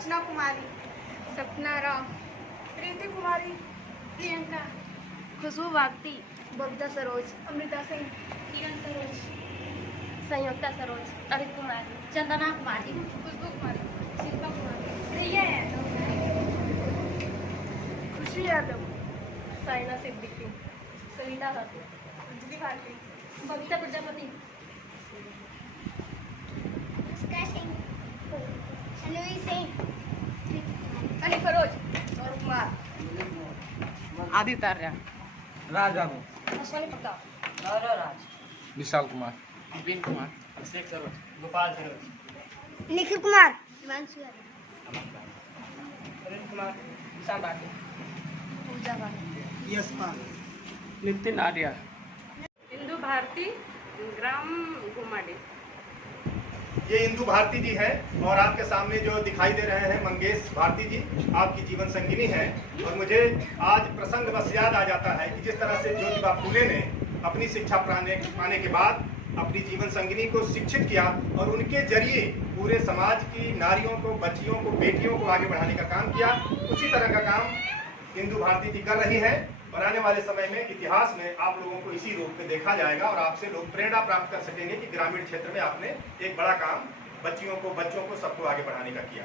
अर्चना कुमारी, सपना राव, प्रीति कुमारी, प्रियंका, खुशबू भारती, बबीता सरोज, अमृता सिंह, किरण सरोज, संयुक्ता सरोज, अभित कुमारी, चंदना कुमारी, खुशबू कुमारी, शिल्पा कुमारी, प्रिया यादव, खुशी यादव, साइना सिद्दीकी, सलीना खातून, अंजलि भारती, बबीता प्रजापति, अली फरोज, सौरभ कुमार, आदित्य आर्या, राज बाबू, अश्वनी प्रताप, गौरव राज, विशाल कुमार, विपिन कुमार, अभिषेक सरोज, गोपाल सरोज, निखिल कुमार, हिमांशु अरुण कुमार, विशाल बाटी, पूजा भारती, यश पाल, नितिन आर्या, इंदु भारती, ग्राम गुमाडी। ये इंदु भारती जी हैं और आपके सामने जो दिखाई दे रहे हैं मंगेश भारती जी आपकी जीवन संगिनी है। और मुझे आज प्रसंग बस याद आ जाता है कि जिस तरह से ज्योतिबा फूले ने अपनी शिक्षा पाने के बाद अपनी जीवन संगिनी को शिक्षित किया और उनके जरिए पूरे समाज की नारियों को, बच्चियों को, बेटियों को आगे बढ़ाने का काम किया, उसी तरह का काम इंदु भारती जी कर रही हैं। और आने वाले समय में इतिहास में आप लोगों को इसी रूप में देखा जाएगा और आपसे लोग प्रेरणा प्राप्त कर सकेंगे कि ग्रामीण क्षेत्र में आपने एक बड़ा काम बच्चियों को, बच्चों को, सबको आगे बढ़ाने का किया।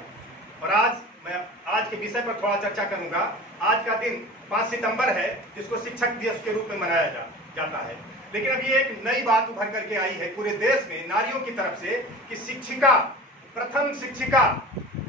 और आज मैं आज के विषय पर थोड़ा चर्चा करूंगा। आज का दिन 5 सितंबर है, जिसको शिक्षक दिवस के रूप में मनाया जाता है। लेकिन अभी एक नई बात उभर करके आई है पूरे देश में नारियों की तरफ से कि शिक्षिका, प्रथम शिक्षिका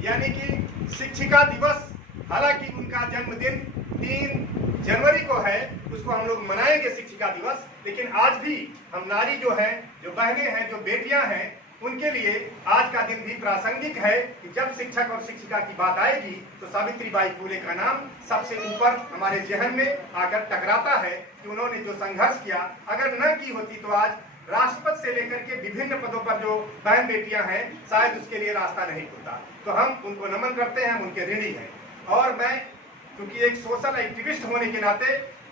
यानी कि शिक्षिका दिवस, हालांकि उनका जन्मदिन 3 जनवरी को है, उसको हम लोग मनाएंगे शिक्षिका दिवस, लेकिन आज भी हम नारी जो है, जो बहनें हैं, जो बेटियां हैं, उनके लिए आज का दिन भी प्रासंगिक है कि जब शिक्षक और शिक्षिका की बात आएगी तो सावित्रीबाई फूले का नाम सबसे ऊपर हमारे जहन में आकर टकराता है कि उन्होंने जो संघर्ष किया, अगर न की होती तो आज राष्ट्रपति से लेकर के विभिन्न पदों पर जो बहन बेटियां हैं, शायद उसके लिए रास्ता नहीं खुलता। तो हम उनको नमन करते हैं, हम उनके ऋणी हैं। और मैं क्योंकि एक सोशल एक्टिविस्ट होने के नाते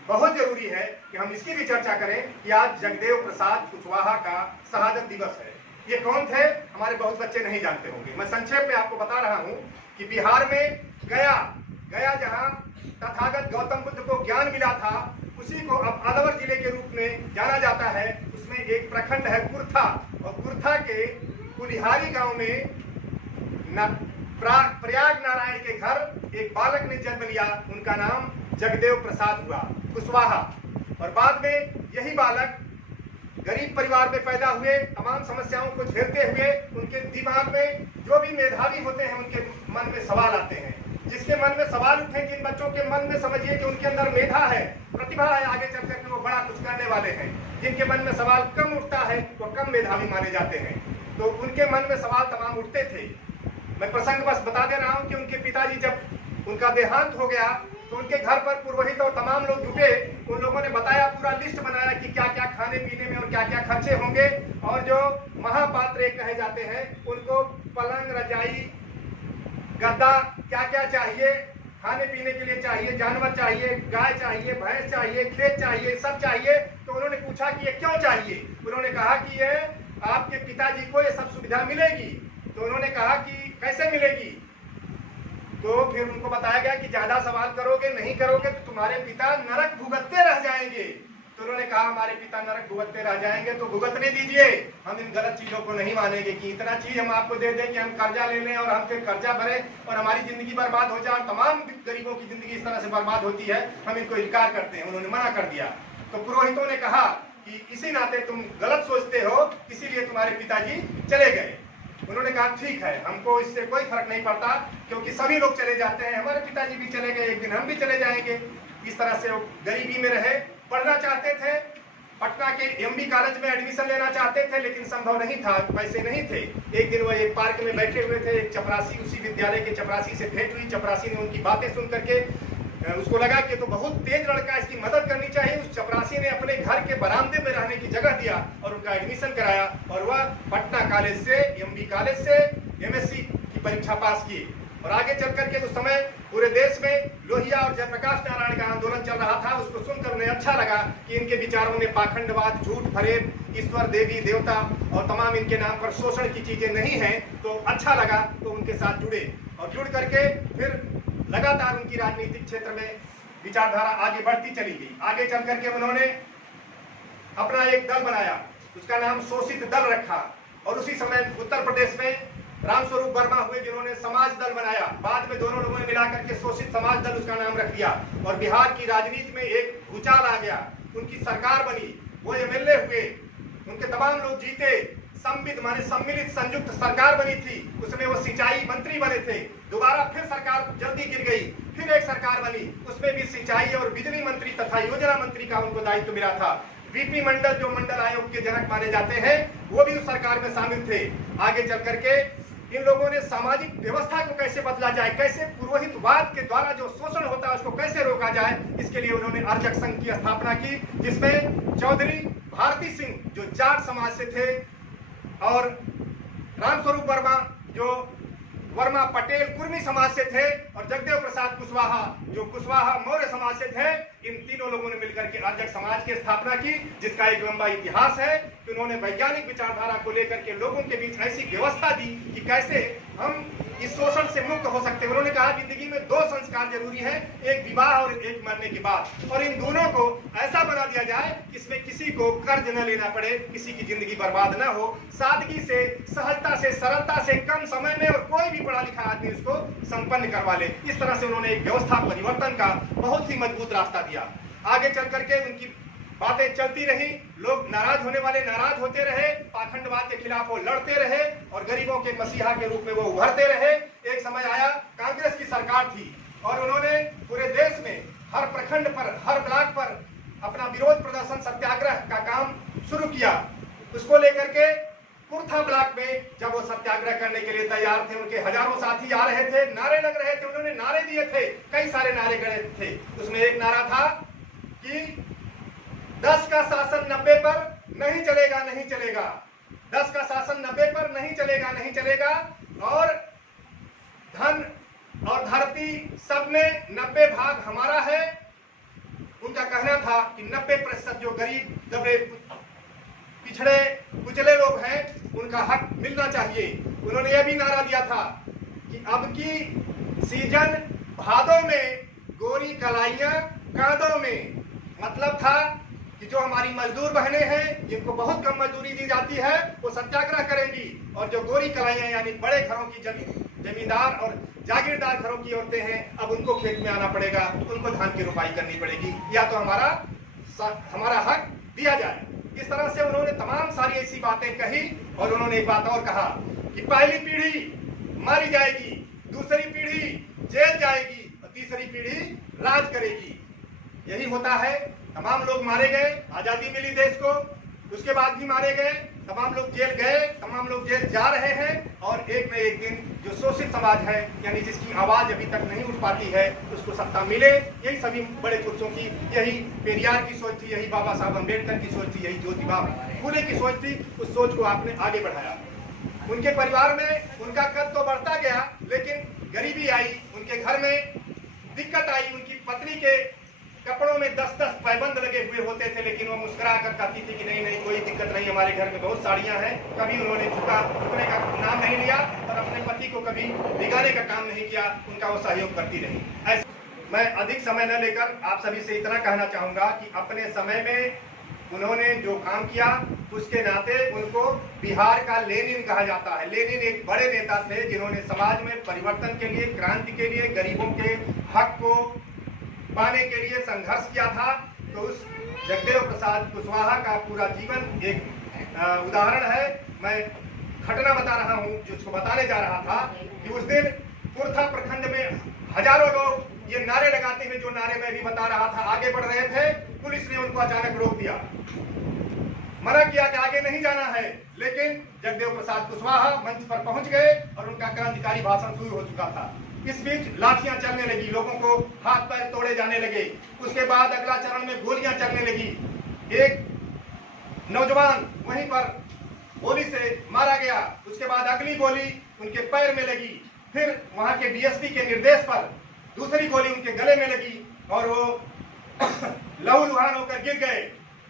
बहुत जरूरी है कि हम इसकी भी चर्चा करें कि आज जगदेव प्रसाद कुशवाहा का शहादत दिवस है। ये कौन थे, हमारे बहुत बच्चे नहीं जानते होंगे। मैं संक्षेप में आपको बता रहा हूँ कि बिहार में गया जहाँ तथागत गौतम बुद्ध को ज्ञान मिला था, उसी को अब अलवर जिले के रूप में जाना जाता है। उसमें एक प्रखंड है कुर्था, और कुर्था के कुलिहारी गांव में प्रयाग नारायण के घर एक बालक ने जन्म लिया, उनका नाम जगदेव प्रसाद हुआ कुशवाहा। और बाद में यही बालक गरीब परिवार में पैदा हुए, तमाम समस्याओं को झेलते हुए उनके दिमाग में जो भी मेधावी होते हैं उनके मन में सवाल आते हैं। जिसके मन में सवाल उठे, जिन बच्चों के मन में समझिए कि उनके अंदर मेधा है, प्रतिभा है, आगे चल करके वो बड़ा कुछ करने वाले हैं। जिनके मन में सवाल कम उठता है वो कम मेधावी माने जाते हैं। तो उनके मन में सवाल तमाम उठते थे। मैं प्रसंग बस बता दे रहा हूँ कि उनके पिताजी जब उनका देहांत हो गया तो उनके घर पर पुरोहित और तमाम लोग जुटे। उन लोगों ने बताया, पूरा लिस्ट बनाया कि क्या क्या खाने पीने में और क्या क्या खर्चे होंगे। और जो महापात्र कहे जाते हैं उनको पलंग, रजाई, गद्दा, क्या क्या चाहिए, खाने पीने के लिए चाहिए, जानवर चाहिए, गाय चाहिए, भैंस चाहिए, खेत चाहिए, सब चाहिए। तो उन्होंने पूछा कि ये क्यों चाहिए। उन्होंने कहा कि ये आपके पिताजी को ये सब सुविधा मिलेगी। तो उन्होंने कहा कि कैसे मिलेगी। तो फिर उनको बताया गया कि ज्यादा सवाल करोगे, नहीं करोगे तो तुम्हारे पिता नरक भुगतते रह जाएंगे। तो उन्होंने कहा हमारे पिता नरक भुगतते रह जाएंगे तो भुगतने दीजिए, हम इन गलत चीजों को नहीं मानेंगे कि इतना चीज हम आपको दे दें कि हम कर्जा ले लें और हम फिर कर्जा भरें और हमारी जिंदगी बर्बाद हो जाए। तमाम गरीबों की जिंदगी इस तरह से बर्बाद होती है, हम इनको इनकार करते हैं। उन्होंने मना कर दिया। तो पुरोहितों ने कहा कि इसी नाते तुम गलत सोचते हो, इसीलिए तुम्हारे पिताजी चले गए। उन्होंने कहा ठीक है, हमको इससे कोई फर्क नहीं पड़ता, क्योंकि सभी लोग चले जाते हैं, हमारे पिताजी भी चले गए, एक दिन हम भी चले जाएंगे। इस तरह से वो गरीबी में रहे, पढ़ना चाहते थे, पटना के एमबी कॉलेज में एडमिशन लेना चाहते थे, लेकिन संभव नहीं था, पैसे नहीं थे। एक दिन वो एक पार्क में बैठे हुए थे, एक चपरासी, उसी विद्यालय के चपरासी से भेंट हुई। चपरासी ने उनकी बातें सुन करके उसको लगा कि तो बहुत तेज लड़का, इसकी मदद करनी चाहिए। उस चपरासी ने अपने घर के बरामदे में रहने की जगह दिया और उनका एडमिशन कराया और वह पटना कॉलेज से, एमबी कॉलेज से एमएससी की परीक्षा पास की। और आगे चल करके उस समय पूरे देश में लोहिया और जयप्रकाश नारायण का आंदोलन चल रहा था। उसको सुनकर उन्हें अच्छा लगा कि इनके विचारों में पाखंडवाद, झूठ फरेब, ईश्वर देवी देवता और तमाम इनके नाम पर शोषण की चीजें नहीं हैं, तो अच्छा लगा तो उनके साथ जुड़े और जुड़ करके फिर लगातार उनकी राजनीतिक क्षेत्र में विचारधारा आगे बढ़ती चली गई। आगे चल करके उन्होंने अपना एक दल बनाया, उसका नाम शोषित दल रखा और उसी समय उत्तर प्रदेश में रामस्वरूप वर्मा हुए जिन्होंने समाज दल बनाया। बाद में दोनों लोगों ने मिलाकर के शोषित समाज दल उसका नाम रख दिया और बिहार की राजनीति में एक भूचाल आ गया। उनकी सरकार बनी, वो एमएलए हुए, उनके तमाम लोग जीते, सम्मिलित माने सम्मिलित संयुक्त सरकार बनी थी, उसमें वो सिंचाई मंत्री बने थे। दोबारा फिर सरकार जल्दी गिर गई, फिर एक सरकार बनी, उसमें भी सिंचाई और बिजली मंत्री तथा योजना मंत्री का उनको दायित्व मिला था। वीपी मंडल जो मंडल आयोग के जनक माने जाते हैं, वो भी उस सरकार में शामिल थे। आगे चल करके इन लोगों ने सामाजिक व्यवस्था को कैसे बदला जाए, कैसे पुरोहितवाद के द्वारा जो शोषण होता है उसको कैसे रोका जाए, इसके लिए उन्होंने अर्चक संघ की स्थापना की, जिसमें चौधरी भारती सिंह जो जाट समाज से थे और रामस्वरूप वर्मा जो वर्मा पटेल कुर्मी समाज से थे और जगदेव प्रसाद कुशवाहा जो कुशवाहा मौर्य समाज से थे, इन तीनों लोगों ने मिलकर के अर्जक समाज की स्थापना की, जिसका एक लंबा इतिहास है कि उन्होंने वैज्ञानिक विचारधारा को लेकर के लोगों के बीच ऐसी व्यवस्था दी कि कैसे हम इस शोषण से मुक्त हो सकते हैं। उन्होंने कहा जिंदगी में दो संस्कार जरूरी है, एक विवाह और एक मरने के बाद, और इन दोनों को ऐसा बना दिया जाए कि इसमें किसी को कर्ज न लेना पड़े, किसी की जिंदगी बर्बाद न हो, सादगी से, सहजता से, सरलता से, कम समय में और कोई भी पढ़ा लिखा आदमी उसको संपन्न करवा ले। इस तरह से उन्होंने एक व्यवस्था परिवर्तन का बहुत ही मजबूत रास्ता दिया। आगे चल करके उनकी बातें चलती रही, लोग नाराज होने वाले नाराज होते रहे, पाखंडवाद के खिलाफ वो लड़ते रहे और गरीबों के मसीहा के रूप में वो उभरते रहे। एक समय आया, कांग्रेस की सरकार थी और उन्होंने पूरे देश में हर प्रखंड पर, हर ब्लॉक पर अपना विरोध प्रदर्शन सत्याग्रह का काम शुरू किया। उसको लेकर के कुर्था ब्लॉक में जब वो सत्याग्रह करने के लिए तैयार थे, उनके हजारों साथी आ रहे थे, नारे लग रहे थे, उन्होंने नारे दिए थे, कई सारे नारे गए थे। उसमें एक नारा था कि 10 का शासन 90 पर नहीं चलेगा, नहीं चलेगा, 10 का शासन 90 पर नहीं चलेगा, नहीं चलेगा, और धन और धरती सब में 90 भाग हमारा है। उनका कहना था कि 90% जो गरीब दबे पिछड़े कुचले लोग हैं उनका हक मिलना चाहिए। उन्होंने यह भी नारा दिया था कि अब की सीजन भादों में, गोरी कलाइयां कांदों में। मतलब था कि जो हमारी मजदूर बहनें हैं जिनको बहुत कम मजदूरी दी जाती है वो सत्याग्रह करेंगी, और जो गोरी कलाइयां यानी बड़े घरों की जमींदार और जागीरदार घरों की औरतें हैं, अब उनको खेत में आना पड़ेगा, उनको धान की रोपाई करनी पड़ेगी, या तो हमारा हक दिया जाए। इस तरह से उन्होंने तमाम सारी ऐसी बातें कही और उन्होंने एक बात और कहा कि पहली पीढ़ी मारी जाएगी, दूसरी पीढ़ी जेल जाएगी और तीसरी पीढ़ी राज करेगी। यही होता है। तमाम लोग मारे गए, आजादी मिली देश को, उसके बाद भी मारे गए, तमाम लोग जेल गए, तमाम लोग जेल जा रहे हैं, और एक न एक दिन जो शोषित समाज है, यानी जिसकी आवाज अभी तक नहीं उठ पाती है, उसको सत्ता मिले। यही सभी बड़े पुरुषों की, यही पेरियार की सोच थी, यही बाबा साहब अम्बेडकर की सोच थी, यही ज्योतिबा फुले की सोच थी। उस सोच को आपने आगे बढ़ाया। उनके परिवार में उनका कद तो बढ़ता गया, लेकिन गरीबी आई, उनके घर में दिक्कत आई। उनकी पत्नी के कपड़ों में 10-10 पैबंद लगे हुए होते थे, लेकिन वो मुस्कुरा कर कहती थी कि नहीं नहीं कोई दिक्कत नहीं, हमारे घर में बहुत साड़ियां हैं। कभी उन्होंने झुकने का नाम नहीं लिया और अपने पति को कभी बिगाड़ने का काम नहीं किया, उनका वो सहयोग करती रही। ऐसे मैं अधिक समय न लेकर आप सभी से इतना कहना चाहूंगा कि अपने समय में उन्होंने जो काम किया उसके नाते उनको बिहार का लेनिन कहा जाता है। लेनिन एक बड़े नेता थे जिन्होंने समाज में परिवर्तन के लिए, क्रांति के लिए, गरीबों के हक को पाने के लिए संघर्ष किया था। तो उस जगदेव प्रसाद कुशवाहा का पूरा जीवन एक उदाहरण है। मैं घटना बता रहा हूँ, जिसको बताने जा रहा था कि उस दिन कुर्था प्रखंड में हजारों लोग ये नारे लगाते हुए, जो नारे मैं भी बता रहा था, आगे बढ़ रहे थे। पुलिस ने उनको अचानक रोक दिया, मना किया कि आगे नहीं जाना है, लेकिन जगदेव प्रसाद कुशवाहा मंच पर पहुंच गए और उनका क्रांतिकारी भाषण शुरू हो चुका था। इस बीच लाठियां चलने लगी, लोगों को हाथ पैर तोड़े जाने लगे। उसके बाद अगला चरण में गोलियां चलने लगी। एक नौजवान वहीं पर गोली से मारा गया। उसके बाद अगली गोली उनके पैर में लगी। फिर वहां के डीएसपी के निर्देश पर दूसरी गोली उनके गले में लगी और वो लहूलुहान होकर गिर गए।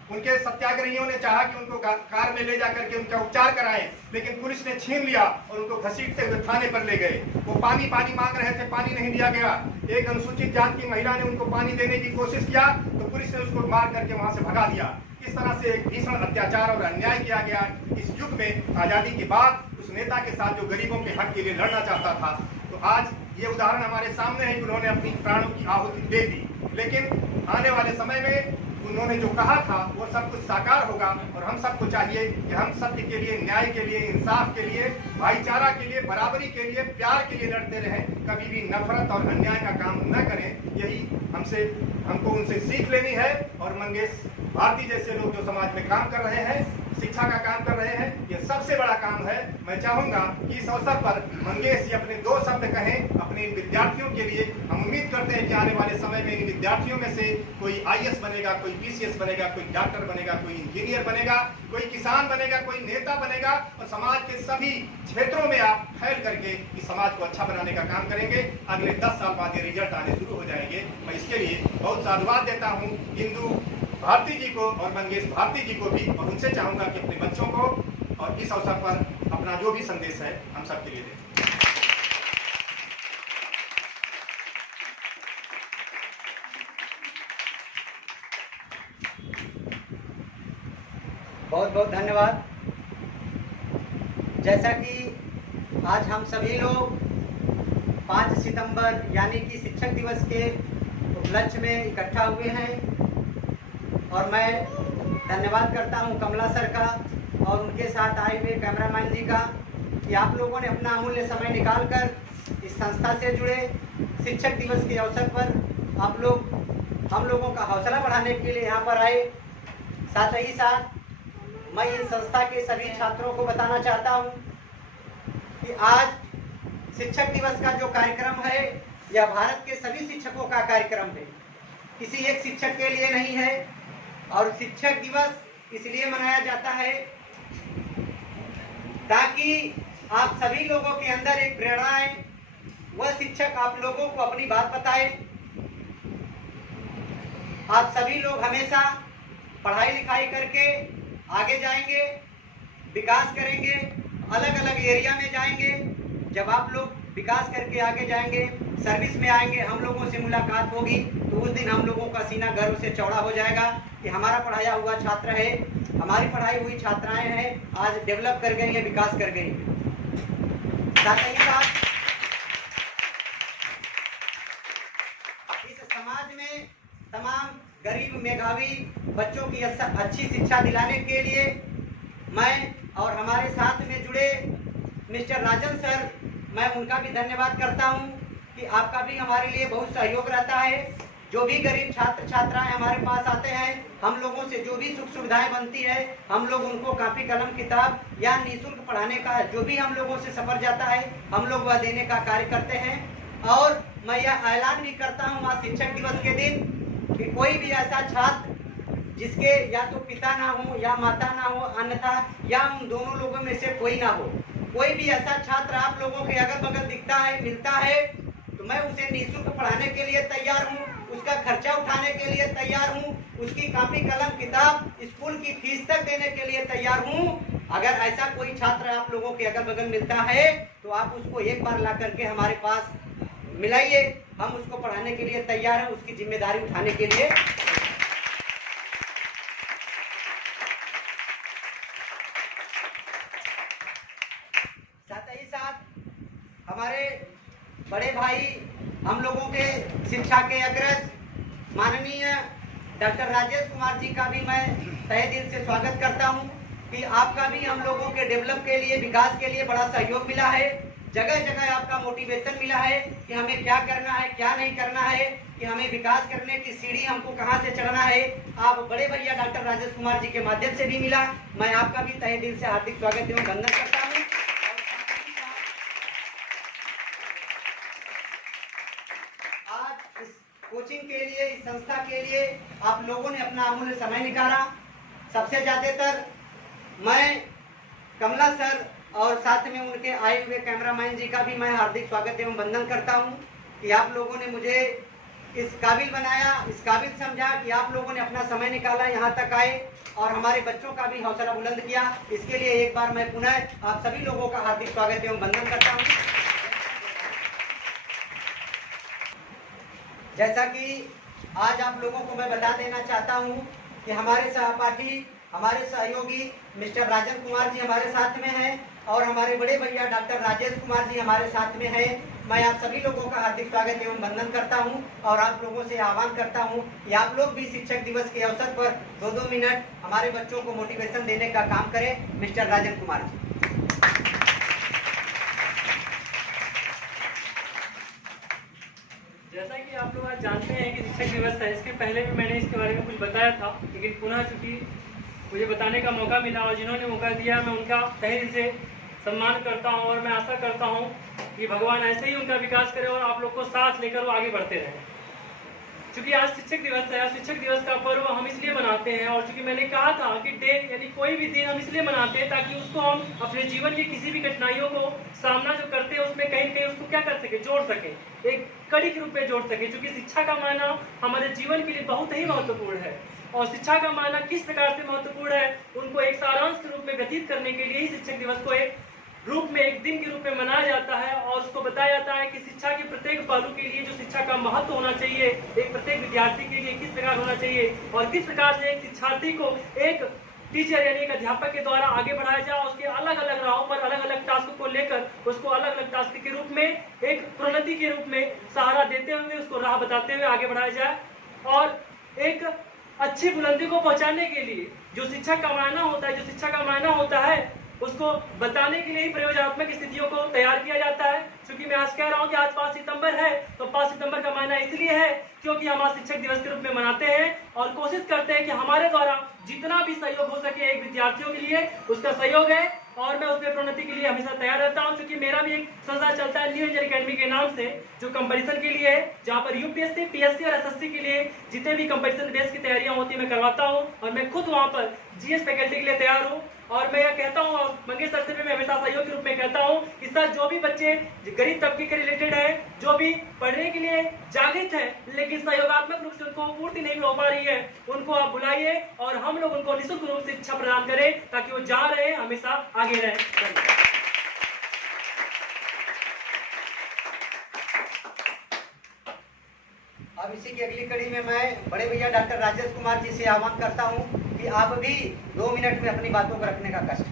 उनके सत्याग्रहियों ने चाहा कि उनको कार में ले जाकर के उनका उपचार कराएं, लेकिन पुलिस ने छीन लिया और उनको घसीटते हुए थाने पर ले गए। वो पानी मांग रहे थे, पानी नहीं दिया गया। एक अनुसूचित जाति की महिला ने उनको पानी देने की कोशिश किया तो पुलिस ने उसको मार करके वहां से भगा दिया। इस तरह से एक भीषण अत्याचार और अन्याय किया गया इस युग में, आजादी के बाद उस नेता के साथ जो गरीबों के हक के लिए लड़ना चाहता था। तो आज ये उदाहरण हमारे सामने है कि उन्होंने अपनी प्राणों की आहुति दे दी, लेकिन आने वाले समय में उन्होंने जो कहा था वो सब कुछ साकार होगा। और हम सबको चाहिए कि हम सत्य के लिए, न्याय के लिए, इंसाफ के लिए, भाईचारा के लिए, बराबरी के लिए, प्यार के लिए लड़ते रहें, कभी भी नफरत और अन्याय का काम न करें। यही हमको उनसे सीख लेनी है। और मंगेश भारती जैसे लोग जो समाज में काम कर रहे हैं, शिक्षा का काम कर रहे हैं, ये सबसे बड़ा काम है। मैं चाहूंगा कि इस अवसर पर मंगेश जी अपने 2 शब्द कहें अपने इन विद्यार्थियों के लिए। हम उम्मीद करते हैं कि आने वाले समय में इन विद्यार्थियों में से कोई IAS बनेगा, कोई PCS बनेगा, कोई डॉक्टर बनेगा, कोई इंजीनियर बनेगा, कोई किसान बनेगा, कोई नेता बनेगा और समाज के सभी क्षेत्रों में आप फैल करके इस समाज को अच्छा बनाने का काम करेंगे। अगले 10 साल बाद ये रिजल्ट आने शुरू हो जाएंगे। मैं इसके लिए बहुत साधुवाद देता हूँ इंदु भारती जी को और मंगेश भारती जी को भी, और उनसे चाहूंगा कि अपने बच्चों को और इस अवसर पर अपना जो भी संदेश है हम सबके लिए दें। बहुत बहुत धन्यवाद। जैसा कि आज हम सभी लोग 5 सितंबर यानी कि शिक्षक दिवस के उपलक्ष्य में इकट्ठा हुए हैं, और मैं धन्यवाद करता हूं कमला सर का और उनके साथ आए हुए कैमरामैन जी का कि आप लोगों ने अपना अमूल्य समय निकालकर इस संस्था से जुड़े शिक्षक दिवस के अवसर पर हम लोगों का हौसला बढ़ाने के लिए यहाँ पर आए। साथ ही साथ मैं इस संस्था के सभी छात्रों को बताना चाहता हूँ कि आज शिक्षक दिवस का जो कार्यक्रम है यह भारत के सभी शिक्षकों का कार्यक्रम है, किसी एक शिक्षक के लिए नहीं है। और शिक्षक दिवस इसलिए मनाया जाता है ताकि आप सभी लोगों के अंदर एक प्रेरणा आए, वह शिक्षक आप लोगों को अपनी बात बताए। आप सभी लोग हमेशा पढ़ाई लिखाई करके आगे जाएंगे, विकास करेंगे, अलग अलग एरिया में जाएंगे। जब आप लोग विकास करके आगे जाएंगे, सर्विस में आएंगे, हम लोगों से मुलाकात होगी, तो उस दिन हम लोगों का सीना गर्व से चौड़ा हो जाएगा कि हमारा पढ़ाया हुआ छात्र है, हमारी पढ़ाई हुई छात्राएं हैं, आज डेवलप कर गई है, विकास कर गई है। साथ ही साथ इस समाज में तमाम गरीब मेधावी बच्चों की अच्छी शिक्षा दिलाने के लिए मैं और हमारे साथ में जुड़े मिस्टर राजन सर, मैं उनका भी धन्यवाद करता हूं कि आपका भी हमारे लिए बहुत सहयोग रहता है। जो भी गरीब छात्र छात्राएं हमारे पास आते हैं, हम लोगों से जो भी सुख सुविधाएं बनती है, हम लोग उनको कापी कलम किताब या निःशुल्क पढ़ाने का जो भी हम लोगों से सफर जाता है, हम लोग वह देने का कार्य करते हैं। और मैं यह ऐलान भी करता हूँ आज शिक्षक दिवस के दिन कि कोई भी ऐसा छात्र जिसके या तो पिता ना हो या माता ना हो, अन्यथा या उन दोनों लोगों में से कोई ना हो, कोई भी ऐसा छात्र आप लोगों के अगल बगल दिखता है, मिलता है, तो मैं उसे निःशुल्क पढ़ाने के लिए तैयार हूँ, उसका खर्चा उठाने के लिए तैयार हूँ, उसकी कॉपी कलम किताब स्कूल की फीस तक देने के लिए तैयार हूँ। अगर ऐसा कोई छात्र आप लोगों के अगल बगल मिलता है तो आप उसको एक बार ला करके हमारे पास मिलाइए, हम उसको पढ़ाने के लिए तैयार हैं, उसकी जिम्मेदारी उठाने के लिए। साथ ही साथ हमारे बड़े भाई, हम लोगों के शिक्षा के अग्रज माननीय डॉक्टर राजेश कुमार जी का भी मैं तहे दिल से स्वागत करता हूं कि आपका भी हम लोगों के डेवलप के लिए, विकास के लिए बड़ा सहयोग मिला है। जगह जगह आपका मोटिवेशन मिला है कि हमें क्या करना है, क्या नहीं करना है, कि हमें विकास करने की सीढ़ी हमको कहां से चढ़ना है। आप बड़े भैया डॉक्टर राजेश कुमार जी के माध्यम से भी मिला। मैं आपका भी तहे दिल से हार्दिक स्वागत एवं वंदन करता हूँ। आज इस कोचिंग के लिए, इस संस्था के लिए आप लोगों ने अपना अमूल्य समय निकाला। सबसे ज्यादातर मैं कमला सर और साथ में उनके आए हुए कैमरामैन जी का भी मैं हार्दिक स्वागत एवं वंदन करता हूं कि आप लोगों ने मुझे इस काबिल बनाया, इस काबिल समझा कि आप लोगों ने अपना समय निकाला, यहाँ तक आए और हमारे बच्चों का भी हौसला बुलंद किया। इसके लिए एक बार मैं पुनः आप सभी लोगों का हार्दिक स्वागत एवं वंदन करता हूँ। जैसा कि आज आप लोगों को मैं बता देना चाहता हूँ कि हमारे सहपाठी, हमारे सहयोगी मिस्टर राजन कुमार जी हमारे साथ में हैं और हमारे बड़े भैया डॉक्टर राजेश कुमार जी हमारे साथ में हैं। मैं आप सभी लोगों का हार्दिक स्वागत एवं वंदन करता हूं और आप लोगों से आह्वान करता हूं कि आप लोग भी शिक्षक दिवस के अवसर पर 2-2 मिनट हमारे बच्चों को मोटिवेशन देने का काम करें। मिस्टर राजन कुमार जी। जैसा कि आप लोग आज जानते हैं कि शिक्षक दिवस है, इसके पहले भी मैंने इसके बारे में कुछ बताया था, लेकिन पुनः चूंकि मुझे बताने का मौका मिला और जिन्होंने मौका दिया मैं उनका तहे दिल से सम्मान करता हूं और मैं आशा करता हूं कि भगवान ऐसे ही उनका विकास करे और आप लोग को साथ लेकर वो आगे बढ़ते रहें। चूंकि आज शिक्षक दिवस है, शिक्षक दिवस का पर्व हम इसलिए मनाते हैं और चूंकि मैंने कहा था कि डे यानी कोई भी दिन हम इसलिए मनाते हैं ताकि उसको हम अपने जीवन की किसी भी कठिनाइयों को सामना जो करते हैं उसमें कहीं कहीं उसको क्या कर सके, जोड़ सके, एक कड़ी के रूप में जोड़ सके। क्योंकि शिक्षा का मायना हमारे जीवन के लिए बहुत ही महत्वपूर्ण है और शिक्षा का मायना किस प्रकार से महत्वपूर्ण है उनको एक सारांश के रूप में व्यतीत करने के लिए ही शिक्षक दिवस को एक रूप में, एक दिन के रूप में मनाया जाता है और उसको बताया जाता है कि शिक्षा के प्रत्येक पहलू के लिए जो शिक्षा का महत्व होना चाहिए, एक प्रत्येक विद्यार्थी के लिए किस प्रकार होना चाहिए और किस प्रकार से एक शिक्षार्थी को एक टीचर यानी एक अध्यापक के द्वारा आगे बढ़ाया जाए, उसके अलग अलग राहों पर अलग अलग टास्क को लेकर उसको अलग अलग टास्क के रूप में एक प्रोन्नति के रूप में सहारा देते हुए उसको राह बताते हुए आगे बढ़ाया जाए और एक अच्छी बुलंदी को पहुंचाने के लिए जो शिक्षा का मायना होता है, जो शिक्षा का मायना होता है उसको बताने के लिए ही प्रयोजनात्मक स्थितियों को तैयार किया जाता है। क्योंकि मैं आज कह रहा हूँ कि आज 5 सितंबर है तो 5 सितंबर का मायना इसलिए है क्योंकि हम आज शिक्षक दिवस के रूप में मनाते हैं और कोशिश करते हैं कि हमारे द्वारा जितना भी सहयोग हो सके एक विद्यार्थियों के लिए उसका सहयोग है और मैं उसमें प्रोन्नति के लिए हमेशा तैयार रहता हूं। क्योंकि मेरा भी एक संस्था चलता है न्यू इंडियन एकेडमी के नाम से, जो कंपटीशन के लिए है, जहां पर यूपीएससी, पीएससी और एसएससी के लिए जितने भी कंपटीशन बेस की तैयारियां होती है मैं करवाता हूं और मैं खुद वहां पर जीएस फैकल्टी के लिए तैयार हूं। और मैं यह कहता हूं और मंगेश सर से भी मैं हमेशा सहयोग के रूप में कहता हूं कि सर जो भी बच्चे गरीब तबके के रिलेटेड है, जो भी पढ़ने के लिए जागृत है लेकिन सहयोगात्मक रूप से उनको पूर्ति नहीं हो पा रही है, उनको आप बुलाइए और हम लोग उनको निःशुल्क रूप से शिक्षा प्रदान करें ताकि वो जा रहे हमेशा आगे रहे। अब इसी की अगली कड़ी में मैं बड़े भैया डॉक्टर राजेश कुमार जी से आह्वान करता हूं कि आप भी 2 मिनट में अपनी बातों को रखने का कष्ट।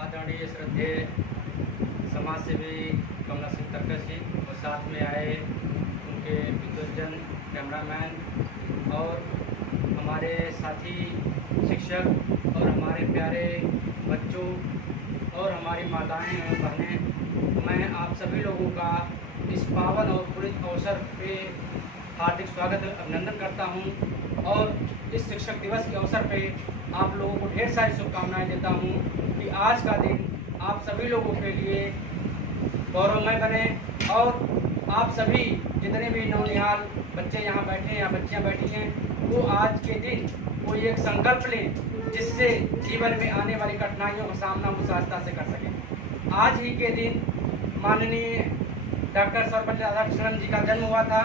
आदरणीय श्रद्धेय समाज सेवी कमला सिंह तर्कस जी और साथ में आए उनके विद्वजन, कैमरामैन और हमारे साथी शिक्षक और हमारे प्यारे बच्चों और हमारी माताएं और बहनें, मैं आप सभी लोगों का इस पावन और पुनीत अवसर पे हार्दिक स्वागत अभिनंदन करता हूं और इस शिक्षक दिवस के अवसर पे आप लोगों को ढेर सारी शुभकामनाएं देता हूं कि आज का दिन आप सभी लोगों के लिए गौरवमय बने और आप सभी जितने भी नौनिहाल बच्चे यहाँ बैठे हैं या बच्चियाँ बैठी हैं वो आज के दिन कोई एक संकल्प लें जिससे जीवन में आने वाली कठिनाइयों का सामना वो सहजता से कर सकें। आज ही के दिन माननीय डॉक्टर सर्वपल्ली राधाकृष्णन जी का जन्म हुआ था।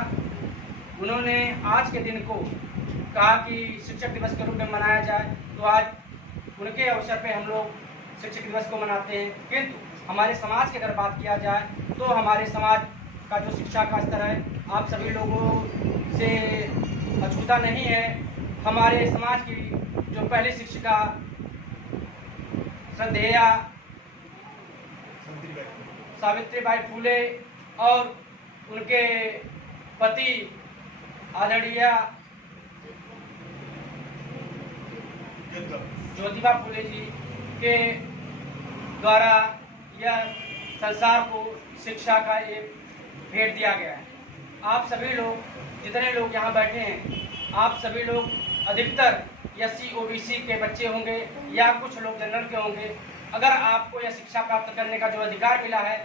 उन्होंने आज के दिन को कहा कि शिक्षक दिवस के रूप में मनाया जाए, तो आज उनके अवसर पे हम लोग शिक्षक दिवस को मनाते हैं। किंतु हमारे समाज की अगर बात किया जाए तो हमारे समाज का जो शिक्षा का स्तर है आप सभी लोगों से अछूता नहीं है। हमारे समाज की जो पहली शिक्षिका श्रद्धेया सावित्रीबाई फूले और उनके पति आदरणीय ज्योतिबा फूले जी के द्वारा यह संसार को शिक्षा का एक भेंट दिया गया है। आप सभी लोग जितने लोग यहाँ बैठे हैं, आप सभी लोग अधिकतर एससी ओबीसी के बच्चे होंगे या कुछ लोग जनरल के होंगे। अगर आपको यह शिक्षा प्राप्त करने का जो अधिकार मिला है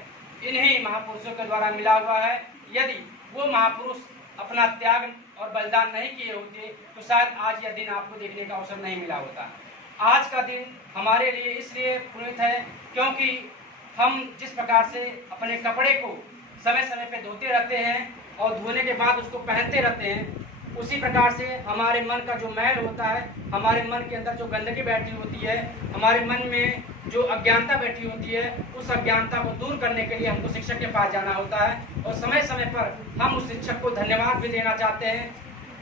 इन्हीं महापुरुषों के द्वारा मिला हुआ है। यदि वो महापुरुष अपना त्याग और बलिदान नहीं किए होते तो शायद आज यह दिन आपको देखने का अवसर नहीं मिला होता। आज का दिन हमारे लिए इसलिए पुनीत है क्योंकि हम जिस प्रकार से अपने कपड़े को समय समय पे धोते रहते हैं और धोने के बाद उसको पहनते रहते हैं, उसी प्रकार से हमारे मन का जो मैल होता है, हमारे मन के अंदर जो गंदगी बैठी होती है, हमारे मन में जो अज्ञानता बैठी होती है, उस अज्ञानता को दूर करने के लिए हमको शिक्षक के पास जाना होता है। और समय समय पर हम उस शिक्षक को धन्यवाद भी देना चाहते हैं,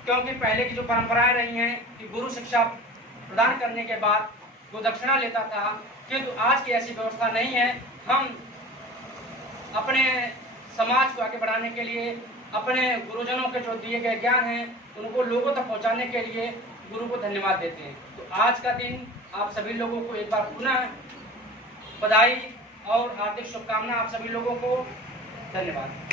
क्योंकि पहले की जो परंपराएं रही हैं कि गुरु शिक्षा प्रदान करने के बाद वो दक्षिणा लेता था, किंतु आज की ऐसी व्यवस्था नहीं है। हम अपने समाज को आगे बढ़ाने के लिए अपने गुरुजनों के जो दिए गए ज्ञान हैं उनको लोगों तक पहुंचाने के लिए गुरु को धन्यवाद देते हैं। तो आज का दिन आप सभी लोगों को एक बार पुनः बधाई और हार्दिक शुभकामना। आप सभी लोगों को धन्यवाद।